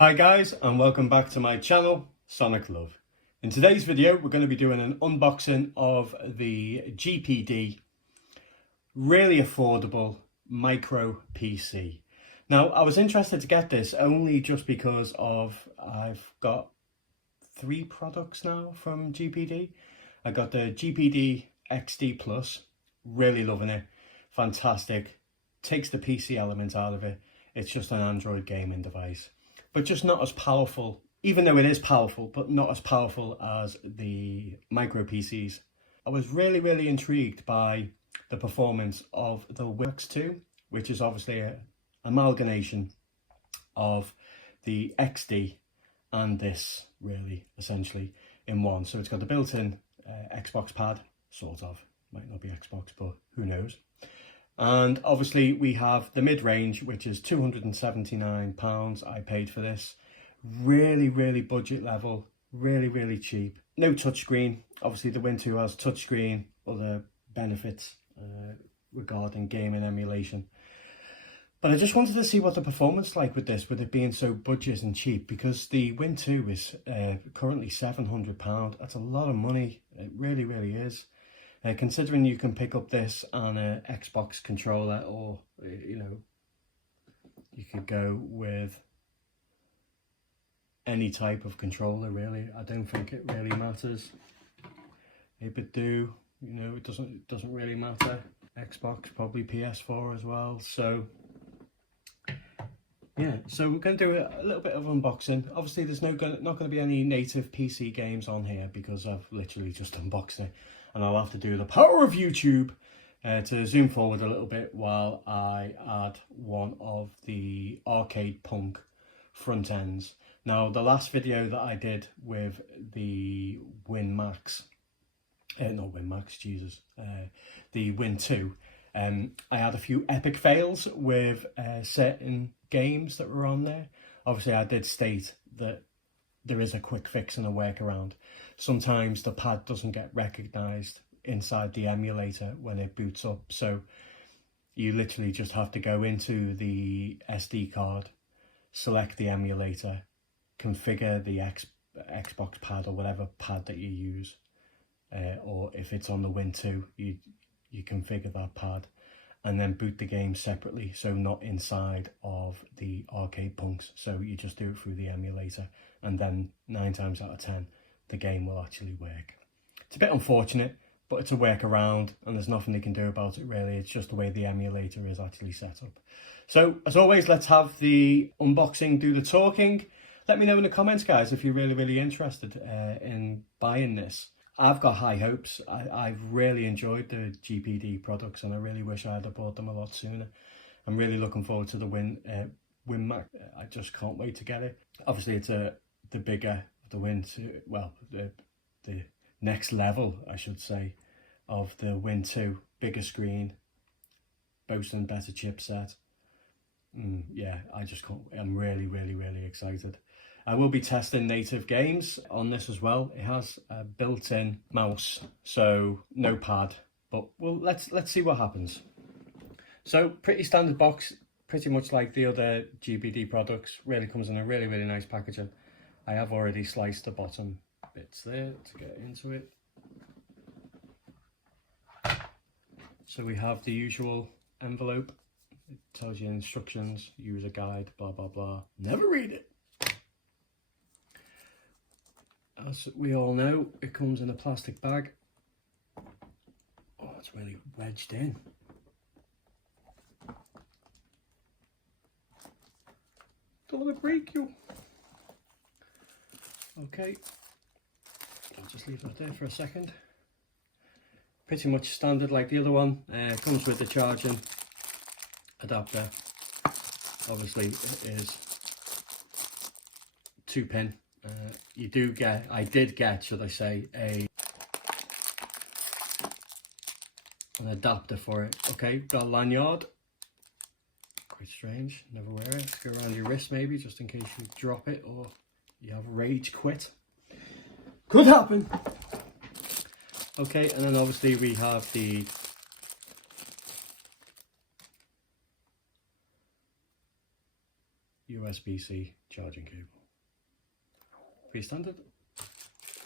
Hi guys, and welcome back to my channel, Sonic Love. In today's video we're going to be doing an unboxing of the GPD really affordable micro PC. Now I was interested to get this only just because I've got 3 products now from GPD. I got the GPD XD Plus, really loving it, fantastic, takes the PC element out of it. It's just an Android gaming device, but just not as powerful, even though it is powerful, but not as powerful as the micro PCs. I was really intrigued by the performance of the Winmax 2, which is obviously an amalgamation of the XD and this, really, essentially, in one. So it's got the built-in Xbox pad, sort of. Might not be Xbox, but who knows. And obviously we have the mid-range, which is £279. I paid for this. Really budget level, really cheap. No touchscreen. Obviously the Win 2 has touchscreen, other benefits regarding gaming emulation. But I just wanted to see what the performance like with this, with it being so budget and cheap, because the Win 2 is currently £700. That's a lot of money. It really is. Considering you can pick up this on an Xbox controller, or you know, you could go with any type of controller, really. I don't think it really matters. If it do, you know, it doesn't really matter. Xbox, probably PS4 as well. So yeah, so we're going to do a little bit of unboxing. Obviously there's not going to be any native PC games on here because I've literally just unboxed it, and I'll have to do the power of YouTube to zoom forward a little bit while I add one of the Arcade Punk front ends. Now the last video that I did with the Winmax, not Winmax, Jesus, the Win 2, I had a few epic fails with certain games that were on there. Obviously I did state that there is a quick fix and a workaround. Sometimes the pad doesn't get recognized inside the emulator when it boots up, so you literally just have to go into the SD card, select the emulator, configure the Xbox pad or whatever pad that you use, or if it's on the Win 2, you configure that pad, and then boot the game separately, so not inside of the Arcade Punks. So you just do it through the emulator, and then 9 times out of 10 the game will actually work. It's a bit unfortunate, but it's a workaround and there's nothing they can do about it, really. It's just the way the emulator is actually set up. So as always, let's have the unboxing do the talking. Let me know in the comments, guys, if you're really interested in buying this. I've got high hopes. I've really enjoyed the GPD products, and I really wish I had bought them a lot sooner. I'm really looking forward to the Winmax. I just can't wait to get it. Obviously it's the bigger, the Win 2, well, the next level, I should say, of the Win 2, bigger screen, boasting better chipset. Yeah, I just can't. I'm really excited. I will be testing native games on this as well. It has a built-in mouse, so no pad, but well, let's see what happens. So pretty standard box, pretty much like the other GBD products. Really comes in a really nice packaging. I have already sliced the bottom bits there to get into it. So we have the usual envelope. It tells you instructions, user guide, blah blah. Never read it. As we all know, it comes in a plastic bag. Oh, it's really wedged in. Don't want to break you. Okay, I'll just leave that there for a second. Pretty much standard like the other one. Comes with the charging adapter. Obviously it is 2-pin. You do get, I did get, should I say, an adapter for it. Okay, got a lanyard. Quite strange, never wear it. Go around your wrist maybe, just in case you drop it or you have rage quit. Could happen. Okay, and then obviously we have the USB-C charging cable. Pretty standard.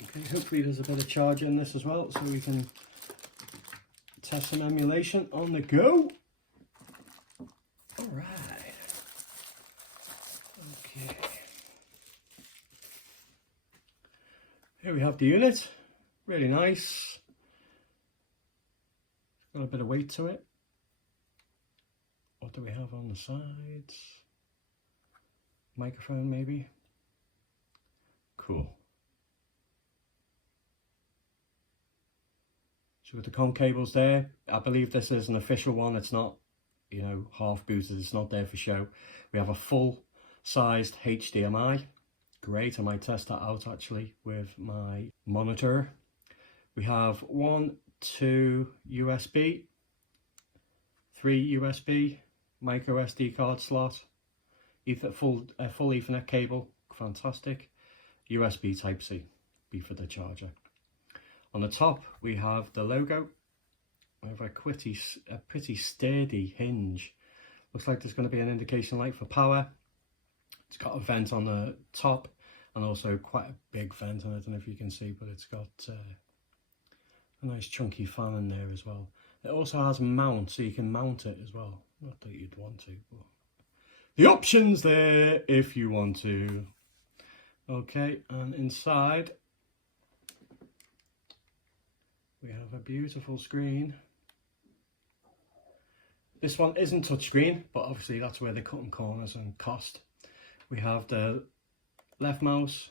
Okay, hopefully there's a bit of charge in this as well, so we can test some emulation on the go. All right. Okay. Here we have the unit. Really nice. Got a bit of weight to it. What do we have on the sides? Microphone maybe? Cool. So with the con cables there, I believe this is an official one. It's not, you know, half booted. It's not there for show. We have a full sized HDMI. Great, I might test that out actually with my monitor. We have 1, 2 USB, 3 USB, micro SD card slot, full Ethernet cable, fantastic. USB Type-C, be for the charger. On the top we have the logo. We have a pretty sturdy hinge. Looks like there's going to be an indication light for power. It's got a vent on the top and also quite a big vent, and I don't know if you can see, but it's got a nice chunky fan in there as well. It also has a mount, so you can mount it as well. Not that you'd want to, but the option's there if you want to. Okay, and inside we have a beautiful screen. This one isn't touchscreen, but obviously that's where they're cutting corners and cost. We have the left mouse,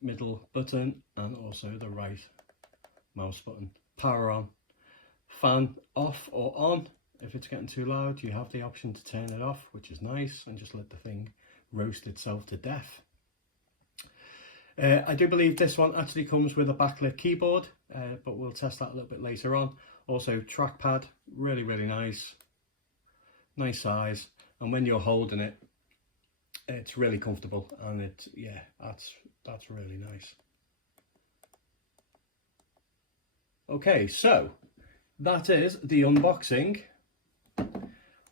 middle button, and also the right mouse button. Power on, fan off or on. If it's getting too loud, you have the option to turn it off, which is nice, and just let the thing roast itself to death. I do believe this one actually comes with a backlit keyboard, but we'll test that a little bit later on. Also trackpad, really nice size, and when you're holding it, it's really comfortable, and it's, yeah, that's really nice. Okay, so that is the unboxing.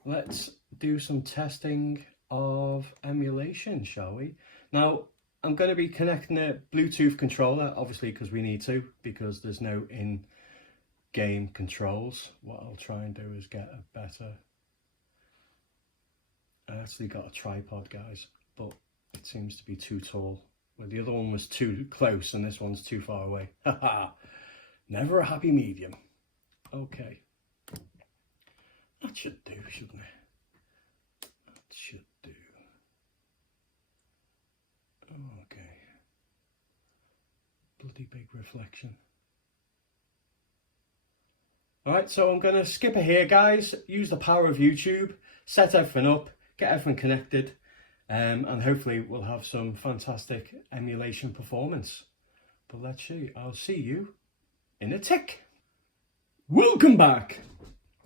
Let's do some testing of emulation, shall we? Now, I'm going to be connecting a Bluetooth controller, obviously, because we need to, because there's no in-game controls. What I'll try and do is get a better... I actually got a tripod, guys, but it seems to be too tall. Well, the other one was too close and this one's too far away. Haha, never a happy medium. Okay. That should do, shouldn't it? That should do. Okay. Bloody big reflection. Alright, so I'm going to skip it here, guys. Use the power of YouTube, set everything up, get everything connected, and hopefully we'll have some fantastic emulation performance. But let's see. I'll see you in a tick. Welcome back.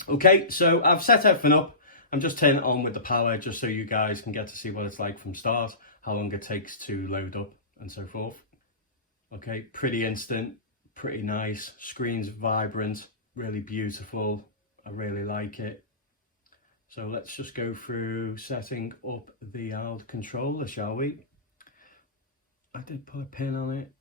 Okay, so I've set everything up. I'm just turning it on with the power just so you guys can get to see what it's like from start, how long it takes to load up and so forth. Okay, pretty instant, pretty nice. Screen's vibrant, really beautiful. I really like it. So let's just go through setting up the old controller, shall we? I did put a pin on it.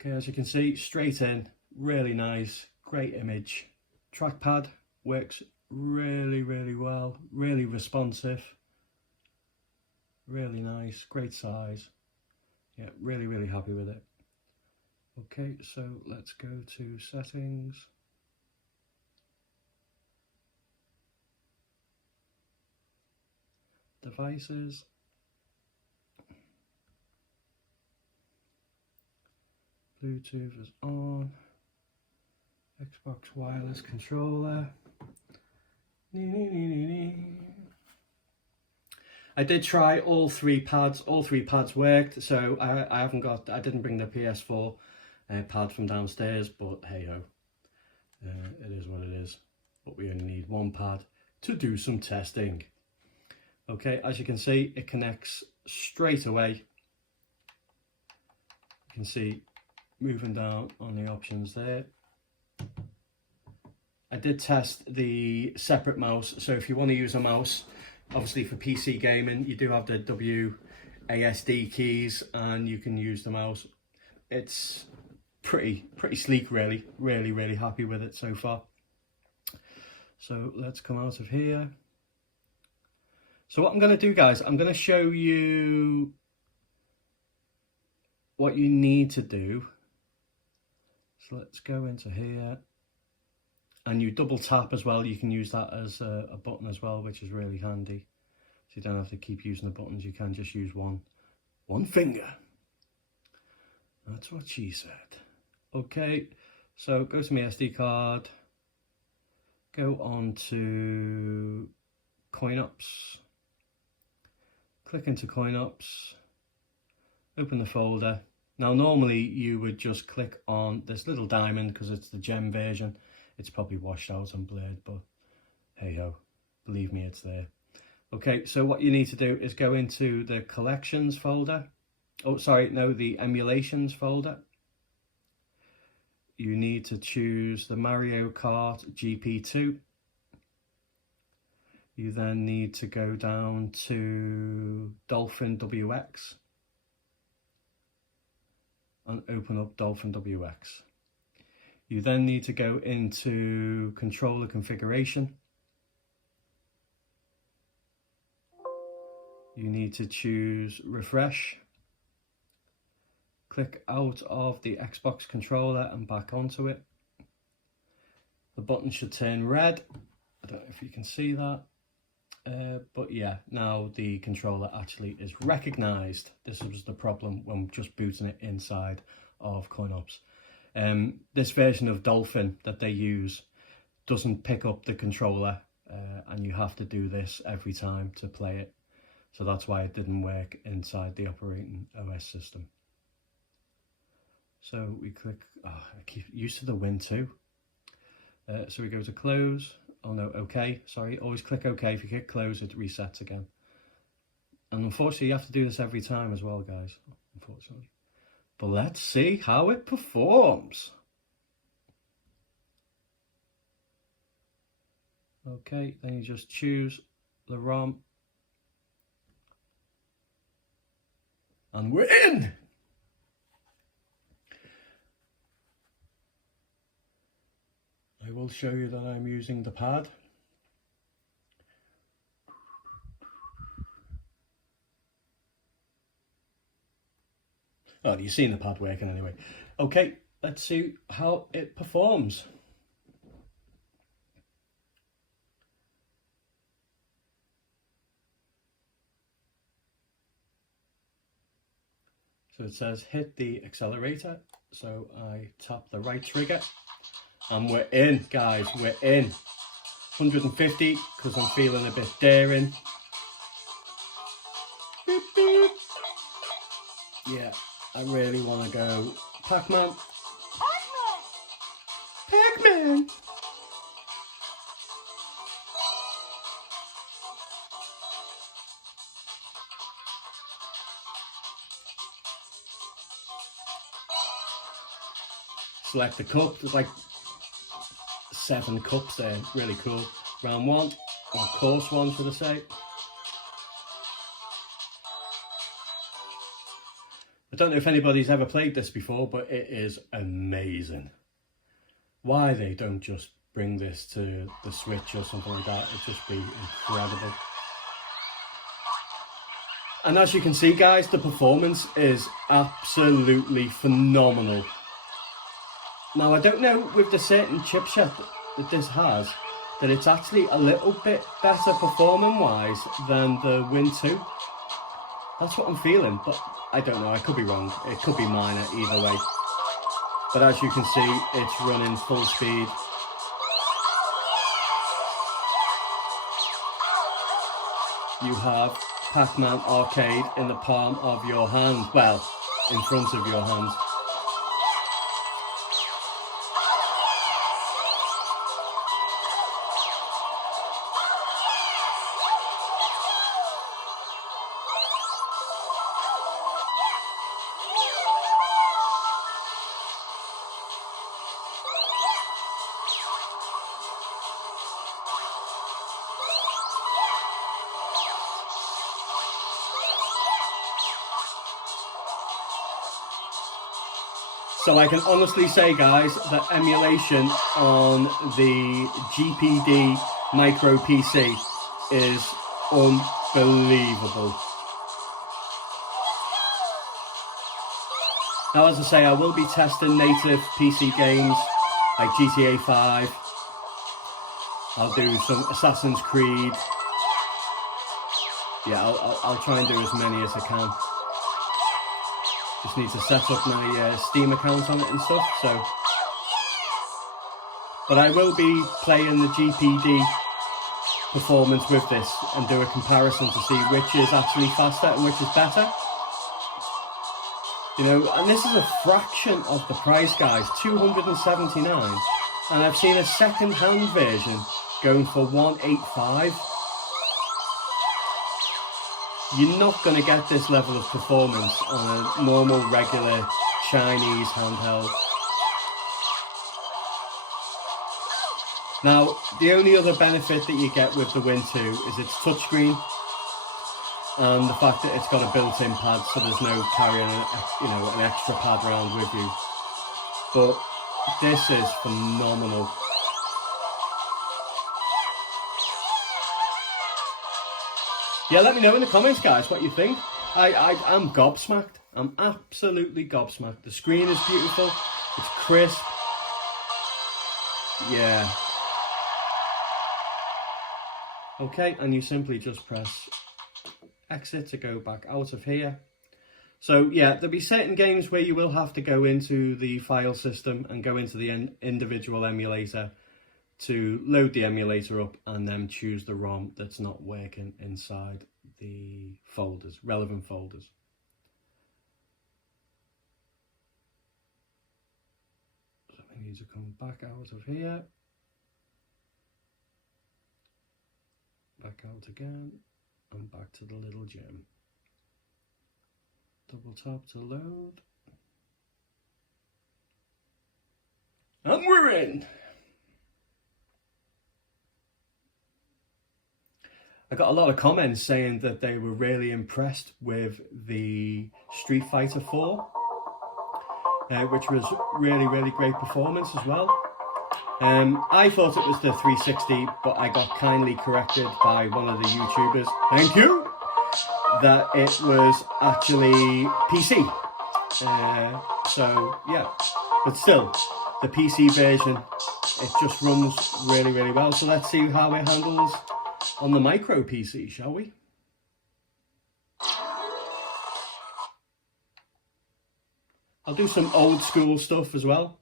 Okay, as you can see, straight in, really nice, great image. Trackpad works really well, really responsive, really nice, great size. Yeah, really happy with it. Okay, so let's go to settings. Devices. Bluetooth is on. Xbox wireless controller. I did try all three pads. All three pads worked. So I didn't bring the PS4 pad from downstairs, but hey ho, it is what it is. But we only need one pad to do some testing. Okay, as you can see, it connects straight away. You can see moving down on the options there. I did test the separate mouse, so if you want to use a mouse, obviously for PC gaming, you do have the WASD keys and you can use the mouse. It's pretty sleek, really happy with it so far. So let's come out of here. So what I'm going to do, guys, I'm going to show you what you need to do. So let's go into here, and you double tap as well. You can use that as a button as well, which is really handy. So you don't have to keep using the buttons. You can just use one finger. That's what she said. Okay, so go to my SD card, go on to CoinOps, click into CoinOps, open the folder. Now normally you would just click on this little diamond because it's the gem version. It's probably washed out and blurred, but hey ho, believe me, it's there. Okay, so what you need to do is go into the collections folder. Oh, sorry, no, the emulations folder. You need to choose the Mario Kart GP2. You then need to go down to Dolphin WX and open up Dolphin WX. You then need to go into controller configuration. You need to choose refresh. Click out of the Xbox controller and back onto it. The button should turn red. I don't know if you can see that. But yeah, now the controller actually is recognized. This was the problem when just booting it inside of CoinOps. This version of Dolphin that they use doesn't pick up the controller, and you have to do this every time to play it. So that's why it didn't work inside the operating OS system. So we click, I keep used to the win too. So we go to close. Oh no, OK, sorry, always click OK. If you click close, it resets again. And unfortunately, you have to do this every time as well, guys, unfortunately. But let's see how it performs. Okay, then you just choose the ROM. And we're in! I will show you that I'm using the pad. Oh, you've seen the pad working anyway. Okay, let's see how it performs. So it says hit the accelerator. So I tap the right trigger. And we're in, guys, we're in. 150, because I'm feeling a bit daring. Boop, boop. Yeah, I really want to go Pac-Man. Pac-Man! Select the cup, there's like 7 cups there, really cool. Round 1, or course 1 should I say. I don't know if anybody's ever played this before, but it is amazing. Why they don't just bring this to the Switch or something like that, it'd just be incredible. And as you can see, guys, the performance is absolutely phenomenal. Now, I don't know with the certain chipset that this has, that it's actually a little bit better performing-wise than the Win 2. That's what I'm feeling, but I don't know, I could be wrong. It could be minor either way. But as you can see, it's running full speed. You have Pac-Man Arcade in the palm of your hand. Well, in front of your hand. So I can honestly say, guys, that emulation on the GPD Micro PC is unbelievable. Now, as I say, I will be testing native PC games like GTA 5. I'll do some Assassin's Creed. Yeah, I'll try and do as many as I can. Just need to set up my Steam account on it and stuff. So, but I will be playing the GPD performance with this and do a comparison to see which is actually faster and which is better. You know, and this is a fraction of the price, guys, $279, and I've seen a second-hand version going for $185. You're not going to get this level of performance on a normal, regular Chinese handheld. Now, the only other benefit that you get with the Win 2 is its touchscreen, and the fact that it's got a built-in pad, so there's no carrying an extra pad around with you. But this is phenomenal. Yeah, let me know in the comments, guys, what you think. I'm gobsmacked. I'm absolutely gobsmacked. The screen is beautiful. It's crisp. Yeah. Okay, and you simply just press exit to go back out of here. So yeah, there'll be certain games where you will have to go into the file system and go into the individual emulator to load the emulator up and then choose the ROM that's not working inside the folders, relevant folders. So we need to come back out of here, back out again, and back to the little gem. Double tap to load. And we're in! I got a lot of comments saying that they were really impressed with the Street Fighter 4, which was really great performance as well. I thought it was the 360, but I got kindly corrected by one of the YouTubers, thank you, that it was actually PC. So yeah, but still, the PC version, it just runs really well. So let's see how it handles on the Micro PC, shall we? I'll do some old school stuff as well.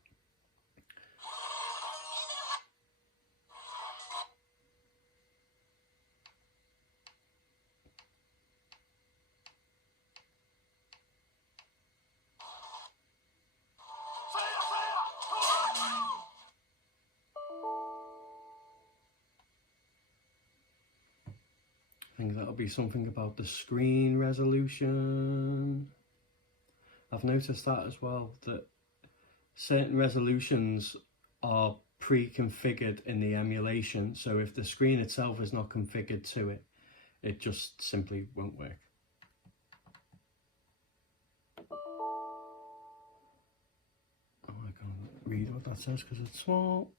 I think that'll be something about the screen resolution. I've noticed that as well, that certain resolutions are pre-configured in the emulation, so if the screen itself is not configured to it, it just simply won't work. Oh, I can't read what that says because it's small.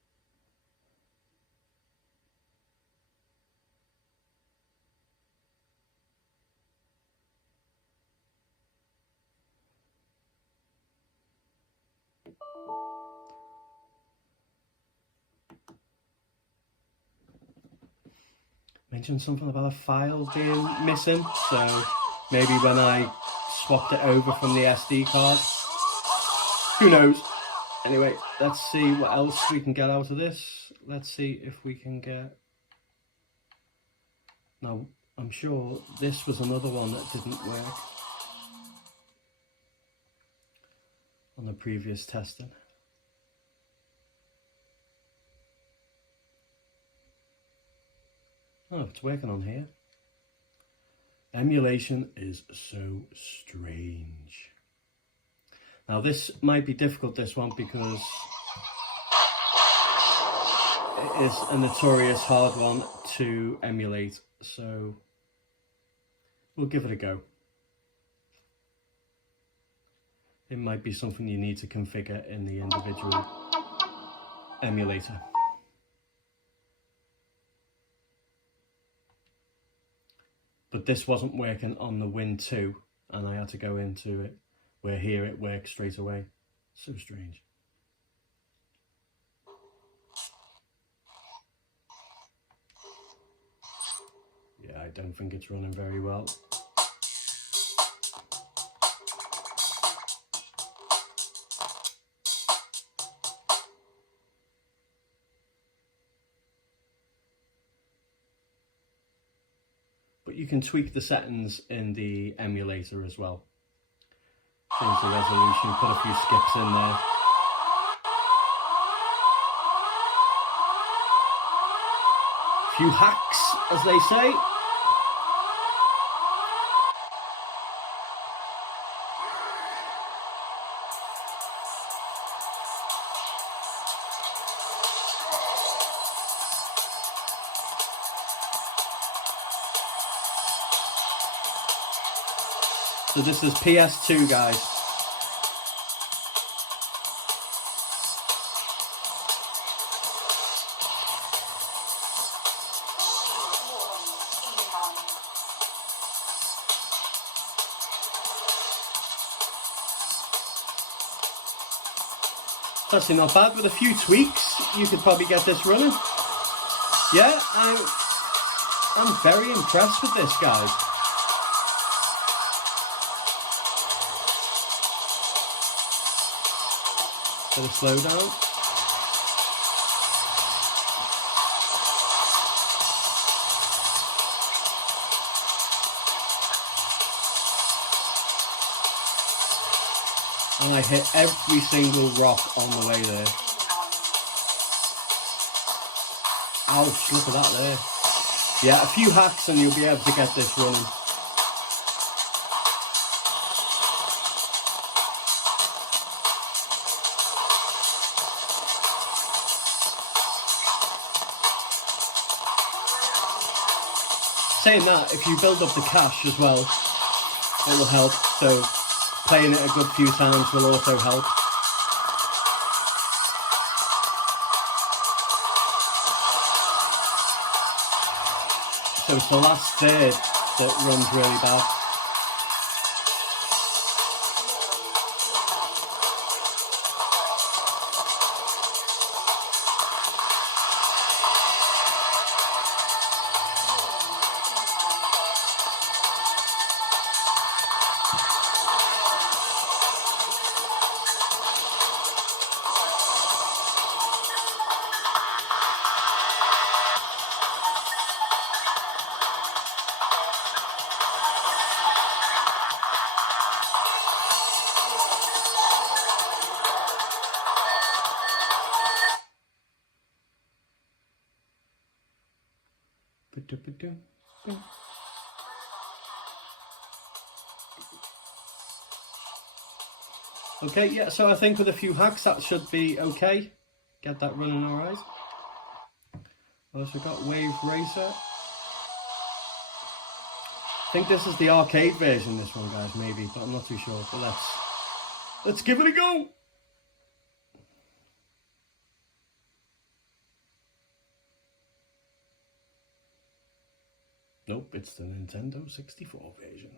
Mentioned something about a file being missing, so maybe when I swapped it over from the SD card, who knows. Anyway, let's see what else we can get out of this. Let's see if we can get, now I'm sure this was another one that didn't work on the previous testing. Oh, it's working on here. Emulation is so strange. Now this might be difficult, this one, because it is a notorious hard one to emulate, so we'll give it a go. it might be something you need to configure in the individual emulator. But this wasn't working on the Win 2, and I had to go into it where here it works straight away. So strange. Yeah, I don't think it's running very well. But you can tweak the settings in the emulator as well. Change the resolution, put a few skips in there. Few hacks, as they say. So this is PS2, guys. It's actually not bad. With a few tweaks, you could probably get this running. Yeah, I'm very impressed with this, guys. Bit of slow down. And I hit every single rock on the way there. Ouch, look at that there. Yeah, a few hacks and you'll be able to get this running. Saying that, if you build up the cache as well, it will help. So playing it a good few times will also help. So it's the last third that runs really bad. Okay, yeah, so I think with a few hacks that should be okay. Get that running alright. Also got Wave Racer. I think this is the arcade version, this one, guys, maybe, but I'm not too sure. But let's give it a go. Nope, it's the Nintendo 64 version.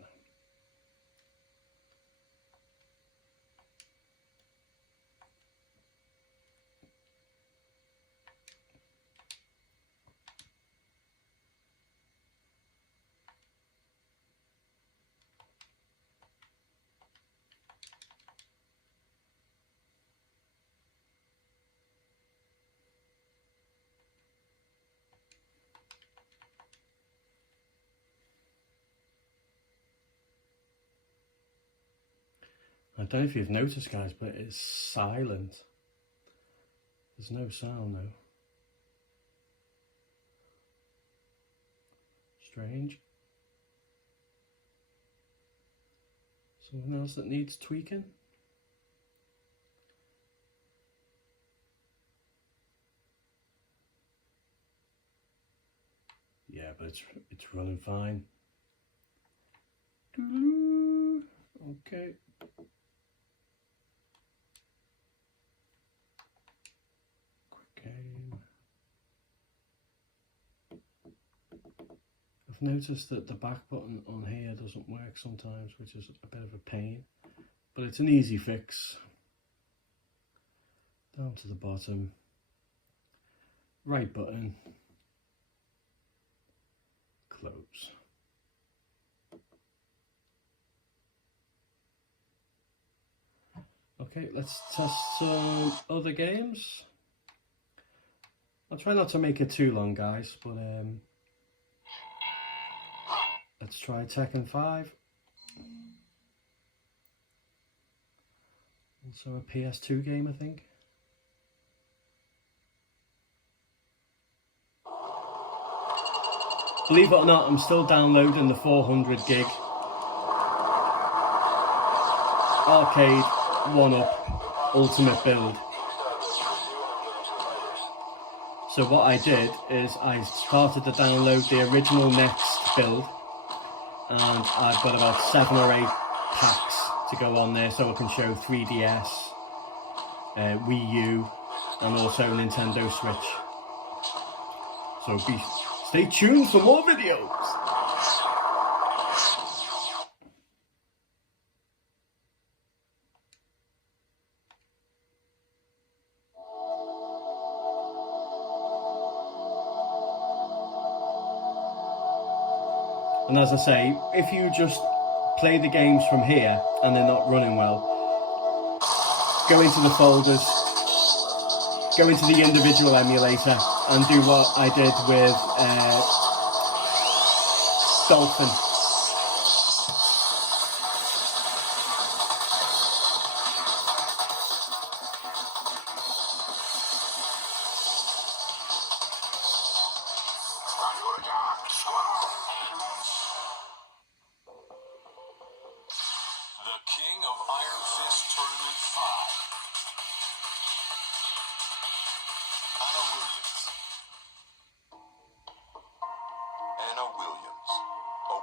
I don't know if you've noticed, guys, but it's silent. There's no sound though. Strange. Something else that needs tweaking? Yeah, but it's running fine. Okay. I've noticed that the back button on here doesn't work sometimes, which is a bit of a pain, but it's an easy fix. Down to the bottom, right button, close. Okay, let's test some other games. I'll try not to make it too long, guys, but let's try Tekken 5. Also a PS2 game, I think. Believe it or not, I'm still downloading the 400 gig arcade 1-up ultimate build. So what I did is I started to download the original next build, and I've got about 7 or 8 packs to go on there, so I can show 3DS, Wii U, and also Nintendo Switch. So stay tuned for more videos. And as I say, if you just play the games from here and they're not running well, go into the folders, go into the individual emulator and do what I did with Dolphin. The King of Iron Fist Tournament 5. Anna Williams. Oh.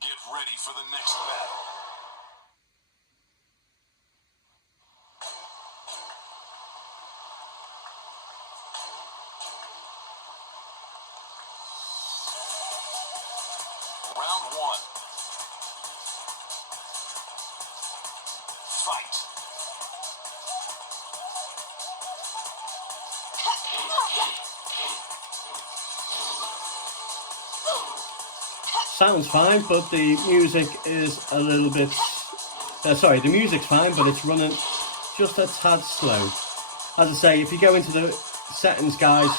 Get ready for the next battle. Round 1. Fight. Sounds fine, but the music is a little bit... sorry, the music's fine, but it's running just a tad slow. As I say, if you go into the settings, guys,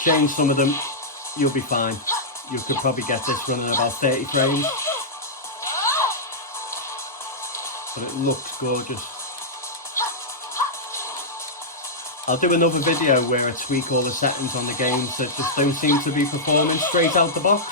change some of them, you'll be fine. You could probably get this running about 30 frames. But it looks gorgeous. I'll do another video where I tweak all the settings on the games that just don't seem to be performing straight out the box.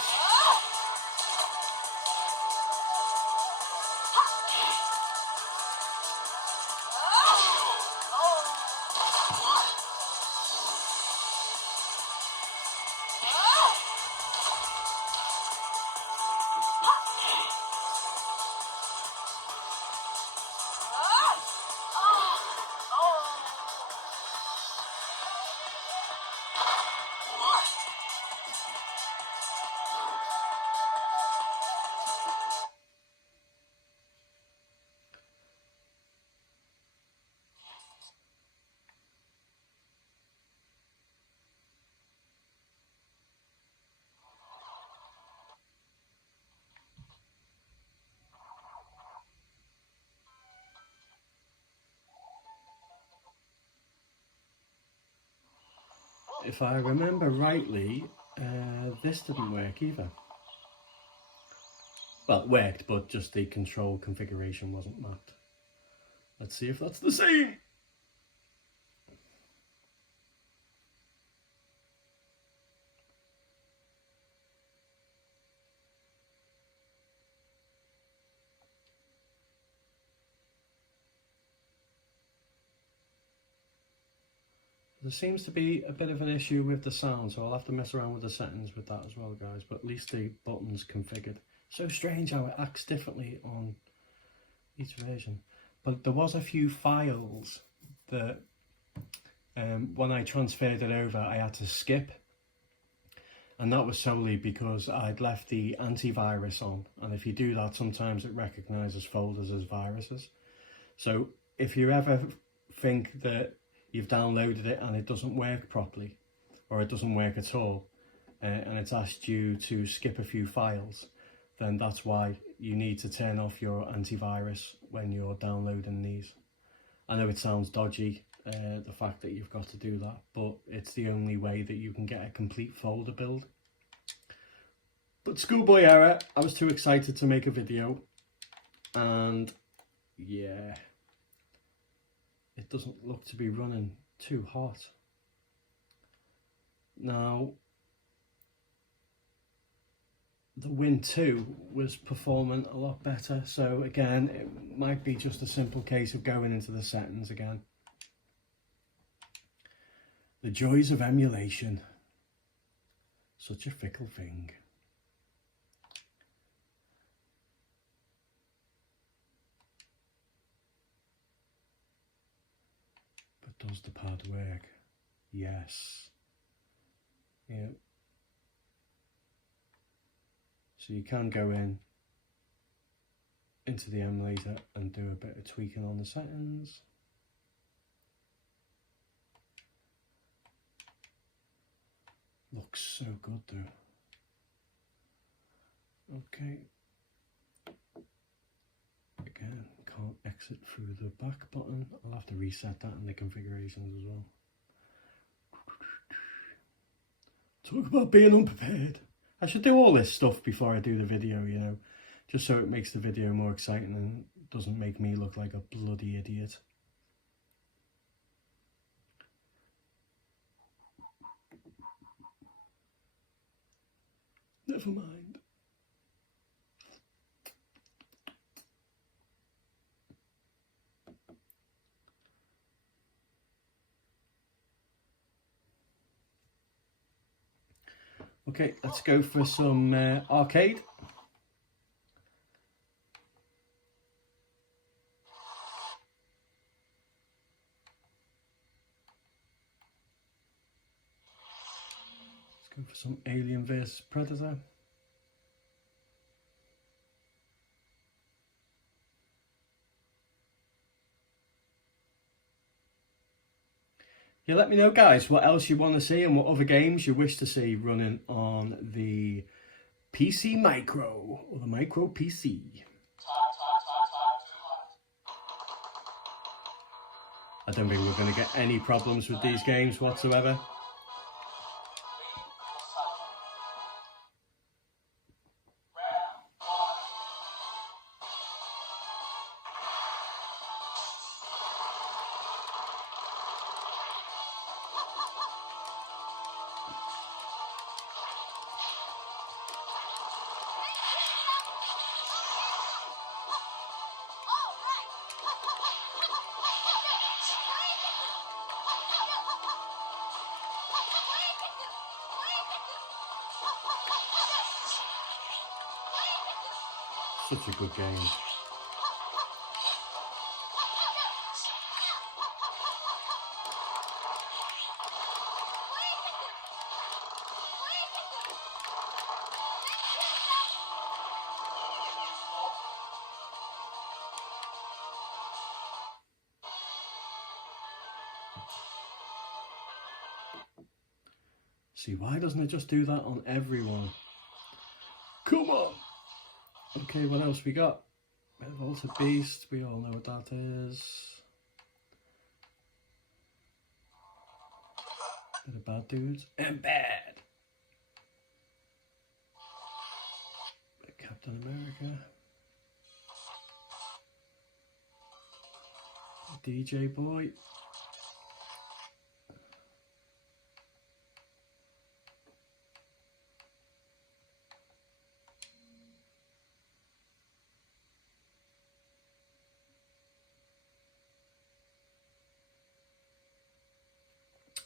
If I remember rightly, this didn't work either. Well, it worked, but just the control configuration wasn't mapped. Let's see if that's the same. There seems to be a bit of an issue with the sound, so I'll have to mess around with the settings with that as well, guys. But at least the button's configured. So strange how it acts differently on each version. But there was a few files that when I transferred it over I had to skip. And that was solely because I'd left the antivirus on, and if you do that, sometimes it recognises folders as viruses. So if you ever think that you've downloaded it and it doesn't work properly, or it doesn't work at all, and it's asked you to skip a few files, then that's why you need to turn off your antivirus when you're downloading these. I know it sounds dodgy, the fact that you've got to do that, but it's the only way that you can get a complete folder build. But schoolboy error, I was too excited to make a video, and yeah, it doesn't look to be running too hot. Now, the Win 2 was performing a lot better, so again, it might be just a simple case of going into the settings again. The joys of emulation. Such a fickle thing. But does the pad work? Yes. Yeah. So you can go into the emulator and do a bit of tweaking on the settings. Looks so good though. Okay. Again, can't exit through the back button. I'll have to reset that in the configurations as well. Talk about being unprepared. I should do all this stuff before I do the video, you know, just so it makes the video more exciting and doesn't make me look like a bloody idiot. Never mind. Okay, let's go for some arcade. Let's go for some Alien vs Predator. Yeah, let me know, guys, what else you want to see and what other games you wish to see running on the PC Micro or the Micro PC. I don't think we're going to get any problems with these games whatsoever. Such a good game. See, why doesn't it just do that on everyone? Come on! Okay, what else we got? Bit of Altered Beast, we all know what that is. Bit of Bad Dudes. And Bad! Bit of Captain America. DJ Boy.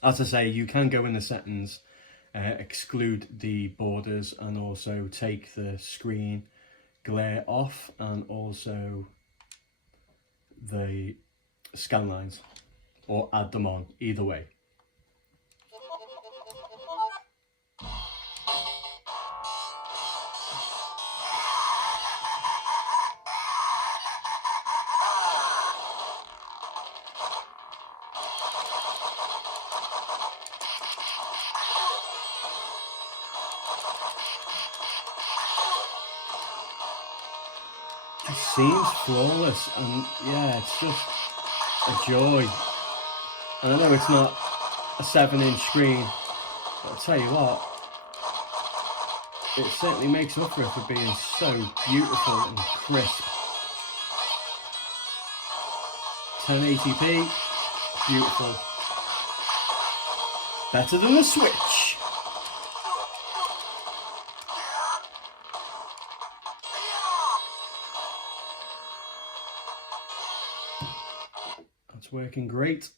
As I say, you can go in the settings, exclude the borders and also take the screen glare off and also the scan lines, or add them on, either way. It seems flawless, and yeah, it's just a joy. And I know it's not a 7-inch screen, but I'll tell you what, it certainly makes up for it for being so beautiful and crisp. 1080p, beautiful. Better than the Switch. That's working great.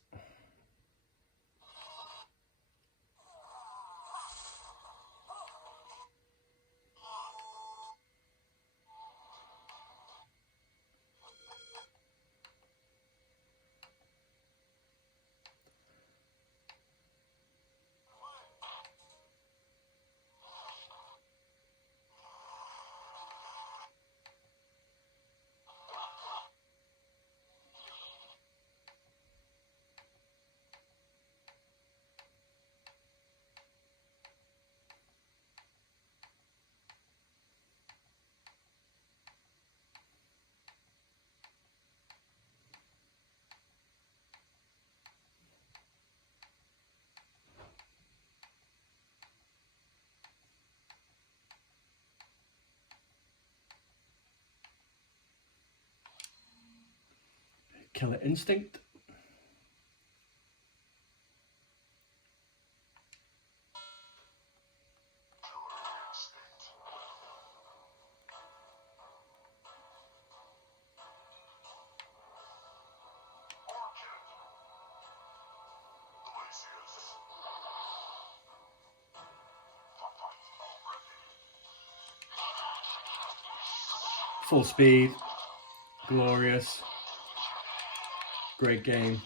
Killer Instinct. Full speed, glorious, great game.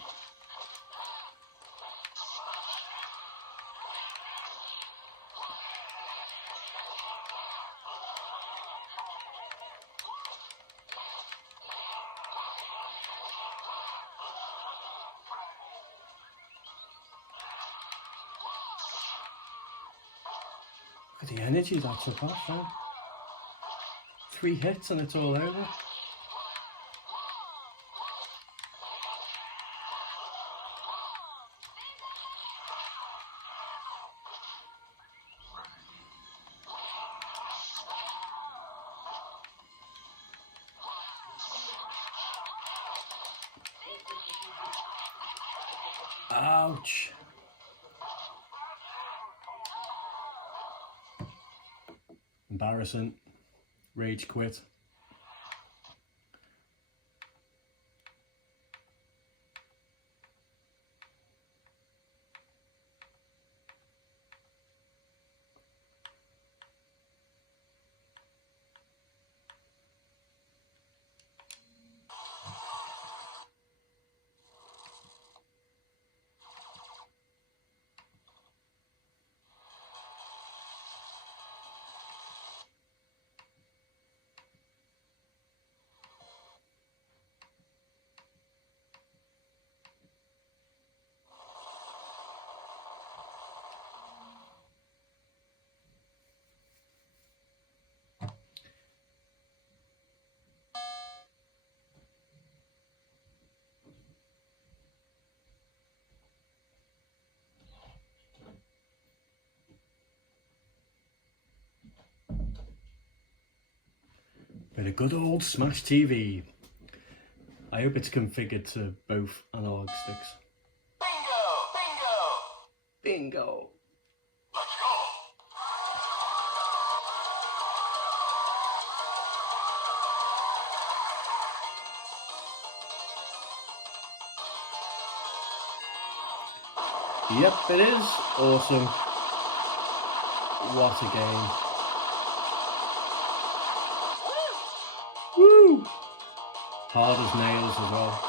Look at the energy that took off, man. 3 hits and it's all over. Ouch. Embarrassing. Rage quit. Bit of good old Smash TV. I hope it's configured to both analog sticks. Bingo! Bingo! Let's go! Yep, it is. Awesome. What a game. Woo! Hard as nails as well.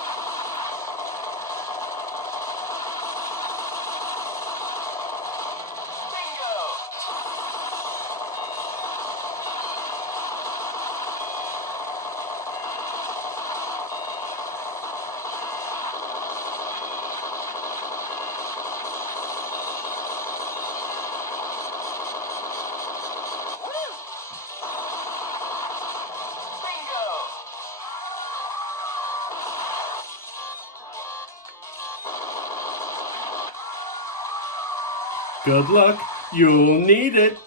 Good luck, you'll need it. Good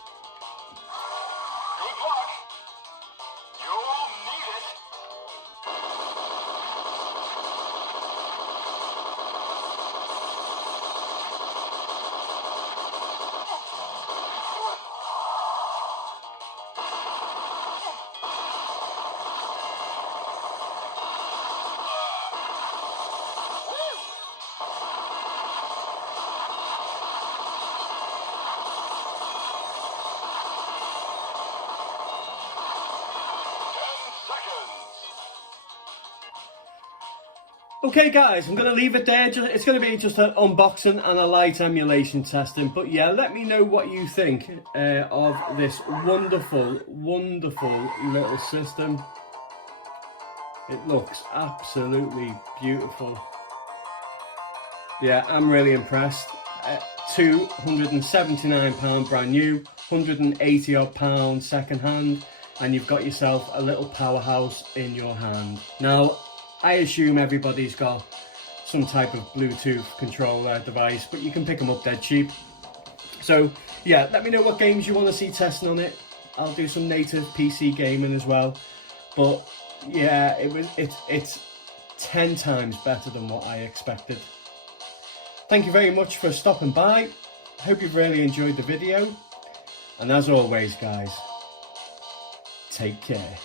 luck. You'll need it. Okay guys, I'm going to leave it there. It's going to be just an unboxing and a light emulation testing. But yeah, let me know what you think of this wonderful, wonderful little system. It looks absolutely beautiful. Yeah, I'm really impressed. £279 brand new, £180 odd second hand, and you've got yourself a little powerhouse in your hand. Now, I assume everybody's got some type of Bluetooth controller device, but you can pick them up dead cheap. So yeah, let me know what games you want to see testing on it. I'll do some native PC gaming as well. But yeah, it's 10 times better than what I expected. Thank you very much for stopping by. I hope you've really enjoyed the video. And as always guys, take care.